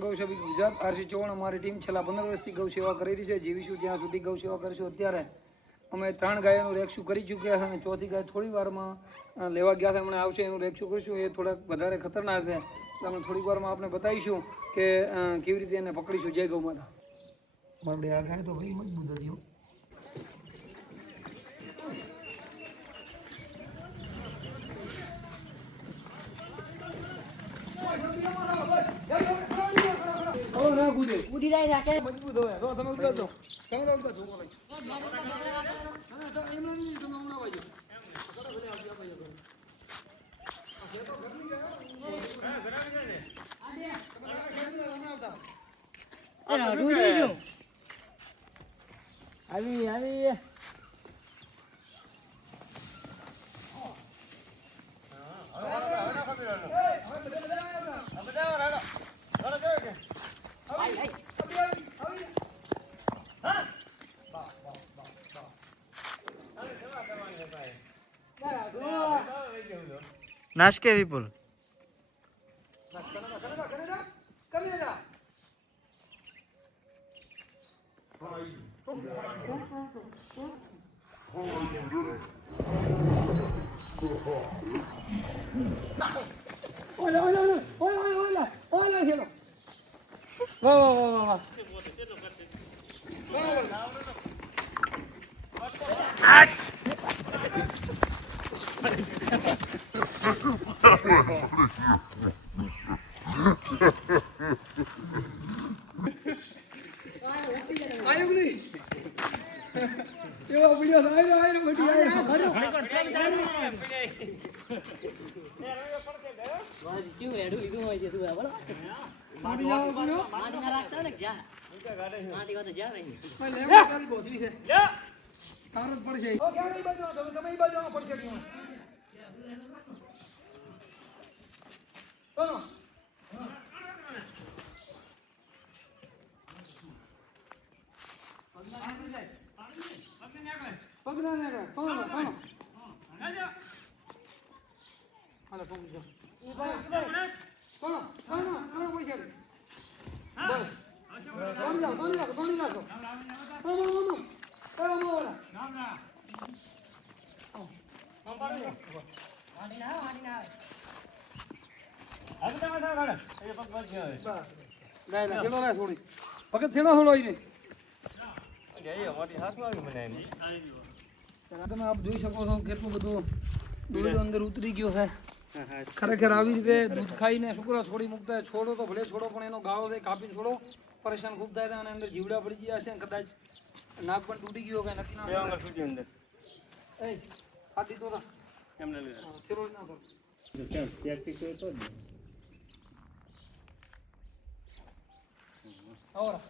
ગૌસેવા Gujarat RC Chauhan અમારી team છેલ્લા 15 વર્ષથી ગૌ સેવા કરી રહી છે. જીવીશું ત્યાં સુધી ગૌ સેવા કરીશું. અત્યારે અમે 3 ગાયોનું રેક્સ્યુ કરી ચૂક્યા છે અને ચોથી ગાય થોડી વારમાં લેવા ગયા છે. હમણાં આવશે એનું રેક્સ્યુ કરીશું. એ થોડાક વધારે ખતરનાક છે, તો અમે થોડીક વારમાં આપણે બતાવીશું કે કેવી રીતે એને પકડીશું. જય ગૌ માતા. મારે આ ગાય તો ભાઈ મજબૂત હતી. ઉડી જાય રાખે મજબૂત હોય તો તમે ઉડો છો. તમે તો ઉડો છો ભાઈ. તો એમ નહીં તમે હમણાં વાજો. આવી આવી નાશકે વિપુલ આયો નહીં એવો વિડિયો આયો બધી આયો વાજી ક્યું એડું લીધું હોય છે તું બોલો માડી જાવ બોલો માટી ના રાખતા ને જા માટી વાત જા નહીં પણ લેવા તારી બોધી છે લે તારત પડશે ઓ કેમ નહીં બાજુ તમે ઈ બાજુ પડશે કે કોનો પગના ને કોનો કોનો આજો હાલો પગ જો કોનો કોનો કોનો પૈસા દે બસ કોણ જાવ કોણ રાખો કોણ રાખો કોનો કોનો કોનો ઓલા નામ ના માડી ના હવે તમે સાવ ગાડા એ પગ બસ ગયો બસ ગાયલા કેલો ના છોડી પગ થેડો હોલો ઈને જઈએ મોટી હાથ વાળી મને એની તમે આપ જોઈ શકો છો કેટલું બધું દૂધ અંદર ઉતરી ગયો છે. ખરેખર આવી રીતે દૂધ ખાઈને છોકરા છોડી મૂકતા હોય. છોડો તો ભલે છોડો પણ એનો ગાળો દે કાપીને છોડો પરેશાન ખૂબ થાય અને અંદર જીવડા પડી ગયા છે. કદાચ નાક પણ તૂટી ગયો કઈ નક્કી ના અંદર એ આ દીધો તો એમને લીધા થેરો ના તો કેમ પ્રેક્ટિસ હોય તો જ આવરા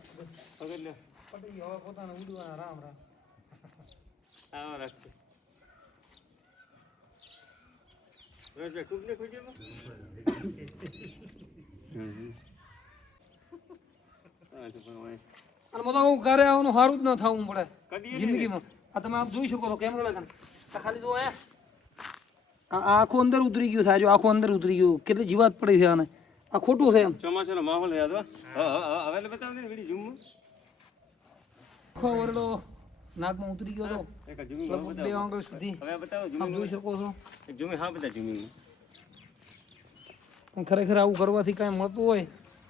પકડ લે પડી ગયો. હવે પોતાને ઉડવાના રામ રામ આવા રાખજો. રોજ ખૂબ ને ખુજે માં અને મતલબ હું ઘરે આવવાનું સારું જ ન થવું પડે જિંદગીમાં. આ તમે આપ જોઈ શકો છો કેમેરા લગાને ખાલી જો આ આખું અંદર ઉતરી ગયું છે. જો આખું અંદર ઉતરી ગયું કેટલી જીવાત પડી છે આને. આ ખોટું છે એમ ચોમાસાનો માહોલ યાદ હવે બતાવ દે વિડી ઝૂમ આખો વરડો નાકમાં ઉતરી ગયો તો બે આંગળ સુધી. હવે બતાવો આપ જોઈ શકો છો એક ઝૂમી. હા બધા ઝૂમી. ખરેખર આવું કરવાથી કાંઈ મળતું હોય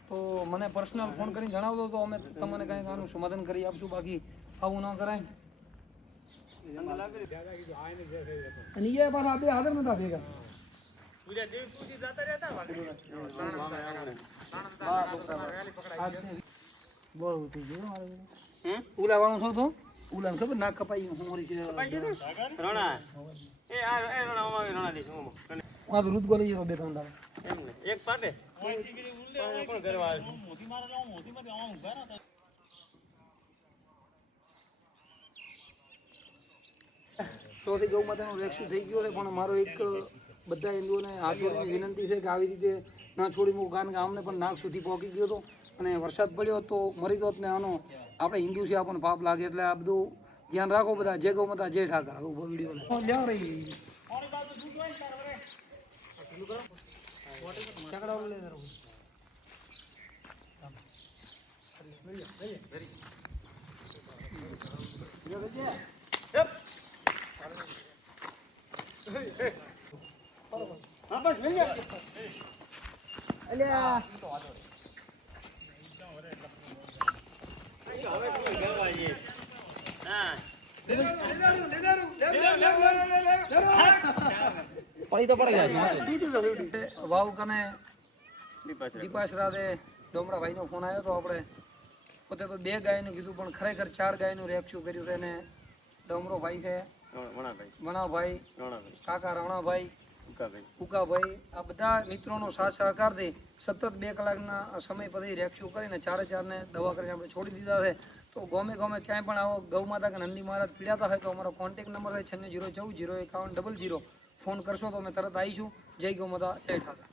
તો મને પર્સનલ ફોન કરીને જણાવજો તો અમે તમને કાંઈક આનું સમાધાન કરી આપશું. બાકી આવું ન કરાય. અને એ પાછા બે હાજર નતા ભેગા ઉલા વાળું છો તો ઉલા ખબર ના કપાઈ રૂદ ગોલી બે ત્રણ એક પાટે ચોથી ગૌ માતાનું રેક્સ્યુ થઈ ગયો છે. પણ મારો એક બધા હિન્દુઓને હાથ જોડીને વિનંતી છે કે આવી રીતે ના છોડી મૂકું. કારણ કે અમને પણ નાક સુધી પહોંચી ગયો હતો અને વરસાદ પડ્યો તો મરી ગયો ને આનો આપણે હિન્દુ છે આપણને પાપ લાગે. એટલે આ બધું ધ્યાન રાખો બધા. જય ગૌ માતા જય ઠાકર. આવું વિડીયો લેવા રહી ચકડા હા બસ લઈ જા અલ્યા પડી તો પડી ગયા વાવ કને દીપાસરા દે ડોમરા ભાઈનો ફોન આવ્યો તો આપણે પોતે તો 2 ગાયનું કીધું પણ ખરેખર 4 ગાયનું રેસ્ક્યુ કર્યું છે અને ડોમરો ભાઈ છે વણાભાઈ કાકા રણાભાઈ ઉકાભાઈ આ બધા મિત્રોનો સાથ સહકારથી સતત 2 કલાકના સમય પછી રેસ્ક્યુ કરીને 4 ને દવા કરીને આપણે છોડી દીધા છે. તો ગમે ક્યાંય પણ આવો ગૌ માતા કે નંદી મહારાજ પીડાતા હોય તો અમારો કોન્ટેક નંબર છે 9614 05100. ફોન કરશો તો અમે તરત આવીશું. જય ગૌ માતા, જય ઠાકર.